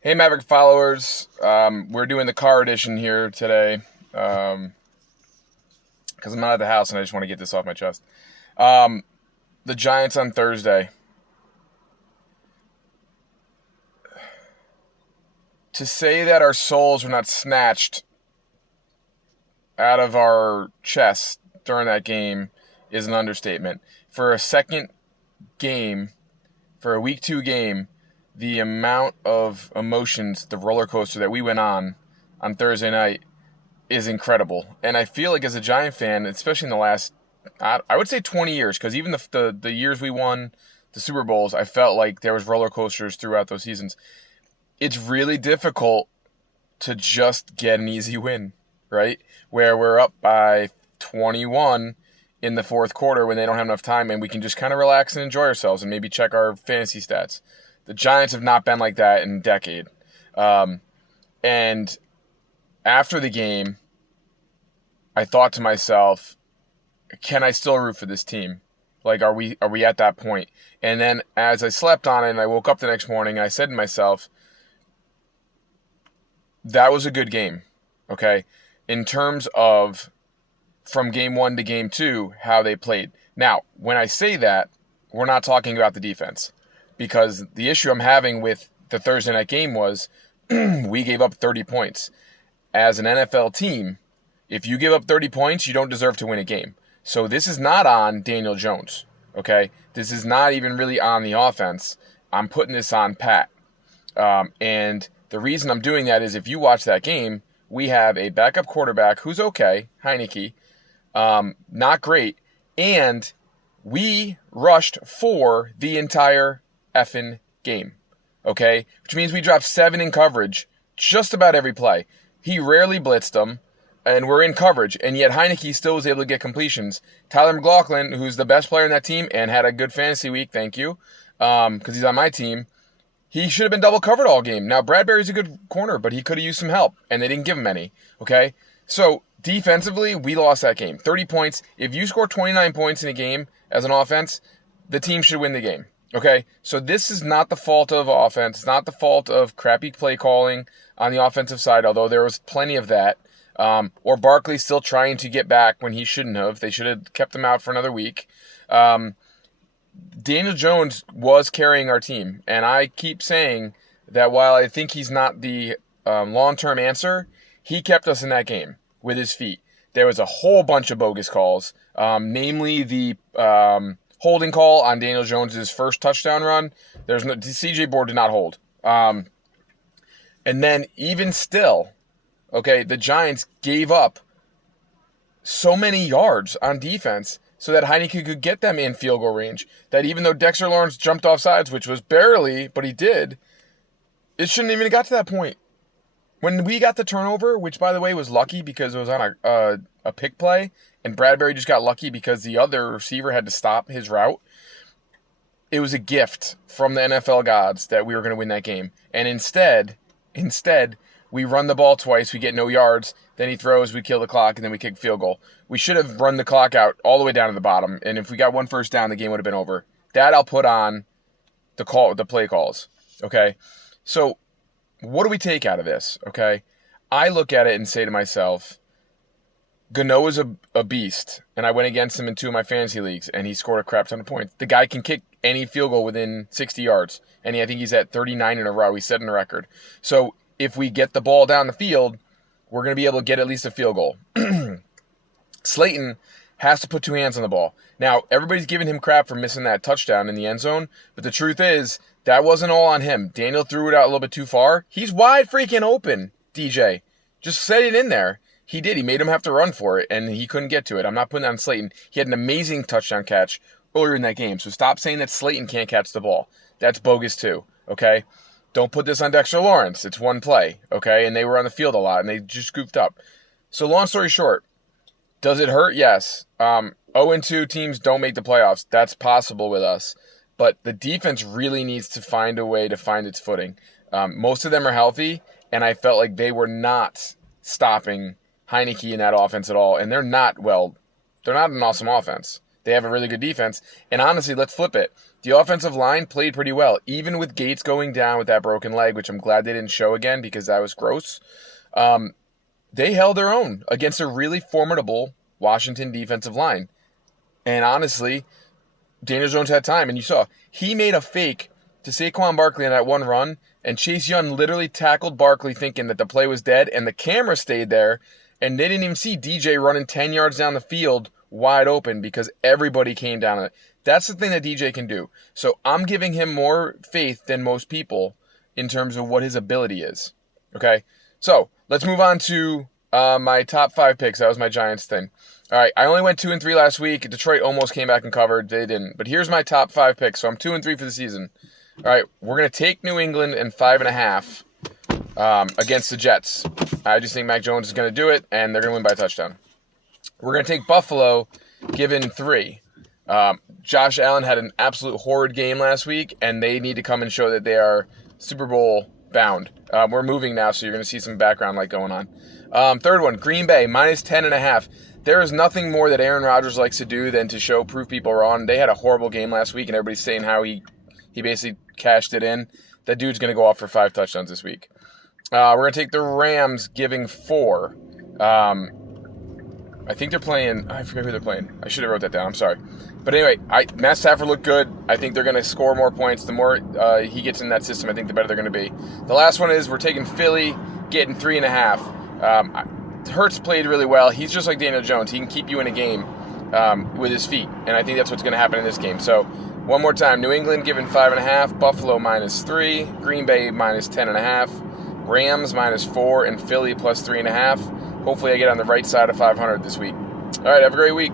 Hey, Maverick followers. We're doing the car edition here today because I'm not at the house and I just want to get this off my chest. Um, the Giants on Thursday. To say that our souls were not snatched out of our chests during that game is an understatement. For a second game, for a week 2 game, the amount of emotions, the roller coaster that we went on Thursday night is incredible. And I feel like as a Giant fan, especially in the last, I would say 20 years, because even the years we won the Super Bowls, I felt like there was roller coasters throughout those seasons. It's really difficult to just get an easy win, right? Where we're up by 21 in the fourth quarter when they don't have enough time and we can just kind of relax and enjoy ourselves and maybe check our fantasy stats. The Giants have not been like that in a decade. And after the game, I thought to myself, can I still root for this team? Like, are we at that point? And then as I slept on it and I woke up the next morning, I said to myself, that was a good game. Okay. In terms of from game 1 to game 2, how they played. Now, when I say that, we're not talking about the defense because the issue I'm having with the Thursday night game was we gave up 30 points. As an NFL team, if you give up 30 points, you don't deserve to win a game. So this is not on Daniel Jones, okay? This is not even really on the offense. I'm putting this on Pat. And the reason I'm doing that is if you watch that game, we have a backup quarterback who's okay, Heineke, not great, and we rushed for the entire effing game, okay? Which means we dropped 7 in coverage just about every play. He rarely blitzed them, and we're in coverage, and yet Heineke still was able to get completions. Tyler McLaughlin, who's the best player in that team and had a good fantasy week, thank you, because he's on my team, he should have been double covered all game. Now, Bradbury's a good corner, but he could have used some help, and they didn't give him any, okay? So, defensively, we lost that game. 30 points. If you score 29 points in a game as an offense, the team should win the game, okay? So this is not the fault of offense. It's not the fault of crappy play calling on the offensive side, although there was plenty of that. Or Barkley still trying to get back when he shouldn't have. They should have kept him out for another week. Daniel Jones was carrying our team, and I keep saying that while I think he's not the long-term answer, he kept us in that game with his feet. There was a whole bunch of bogus calls, namely the holding call on Daniel Jones's first touchdown run. There's no CJ Board did not hold, and then even still, okay, the Giants gave up so many yards on defense so that Heineke could get them in field goal range. That even though Dexter Lawrence jumped off sides, which was barely, but he did, it shouldn't even have got to that point. When we got the turnover, which by the way was lucky because it was on a pick play, and Bradbury just got lucky because the other receiver had to stop his route, it was a gift from the NFL gods that we were going to win that game. And instead, we run the ball twice, we get no yards, then he throws, we kill the clock, and then we kick field goal. We should have run the clock out all the way down to the bottom, and if we got one first down, the game would have been over. That I'll put on the play calls, okay? So what do we take out of this, okay? I look at it and say to myself, Gano is a beast, and I went against him in 2 of my fantasy leagues, and he scored a crap ton of points. The guy can kick any field goal within 60 yards, and I think he's at 39 in a row. He's setting a record. So if we get the ball down the field, we're going to be able to get at least a field goal. Slayton has to put 2 hands on the ball. Now, everybody's giving him crap for missing that touchdown in the end zone, but the truth is, that wasn't all on him. Daniel threw it out a little bit too far. He's wide freaking open, DJ. Just set it in there. He did. He made him have to run for it, and he couldn't get to it. I'm not putting that on Slayton. He had an amazing touchdown catch earlier in that game, so stop saying that Slayton can't catch the ball. That's bogus too, okay? Don't put this on Dexter Lawrence. It's one play, okay? And they were on the field a lot, and they just goofed up. So long story short, does it hurt? Yes. 0-2 teams don't make the playoffs. That's possible with us. But the defense really needs to find a way to find its footing. Most of them are healthy, and I felt like they were not stopping Heineke in that offense at all. And they're not an awesome offense. they have a really good defense. And honestly, let's flip it. The offensive line played pretty well, even with Gates going down with that broken leg, which I'm glad they didn't show again because that was gross. They held their own against a really formidable Washington defensive line. And honestly, Daniel Jones had time, and you saw he made a fake to Saquon Barkley on that one run, and Chase Young literally tackled Barkley thinking that the play was dead, and the camera stayed there, and they didn't even see DJ running 10 yards down the field wide open because everybody came down on it. That's the thing that DJ can do. So I'm giving him more faith than most people in terms of what his ability is. Okay? So let's move on to my top 5 picks. That was my Giants thing. All right, I only went 2 and 3 last week. Detroit almost came back and covered. They didn't. But here's my top 5 picks. So I'm 2 and 3 for the season. All right, we're going to take New England and 5.5 against the Jets. I just think Mac Jones is going to do it, and they're going to win by a touchdown. We're going to take Buffalo, given 3. Josh Allen had an absolute horrid game last week, and they need to come and show that they are Super Bowl bound. We're moving now, so you're going to see some background light going on. Third one, Green Bay, minus 10.5. There is nothing more that Aaron Rodgers likes to do than to prove people wrong. They had a horrible game last week, and everybody's saying how he basically cashed it in. That dude's going to go off for 5 touchdowns this week. We're going to take the Rams, giving 4. I think they're playing. I forget who they're playing. I should have wrote that down. I'm sorry. But anyway, Matt Stafford looked good. I think they're going to score more points. The more he gets in that system, I think the better they're going to be. The last one is we're taking Philly, getting 3.5. Hurts played really well. He's just like Daniel Jones. He can keep you in a game with his feet. And I think that's what's going to happen in this game. So one more time. New England giving 5.5. Buffalo minus 3. Green Bay minus 10.5. Rams minus 4. And Philly plus 3.5. Hopefully I get on the right side of 500 this week. All right, have a great week.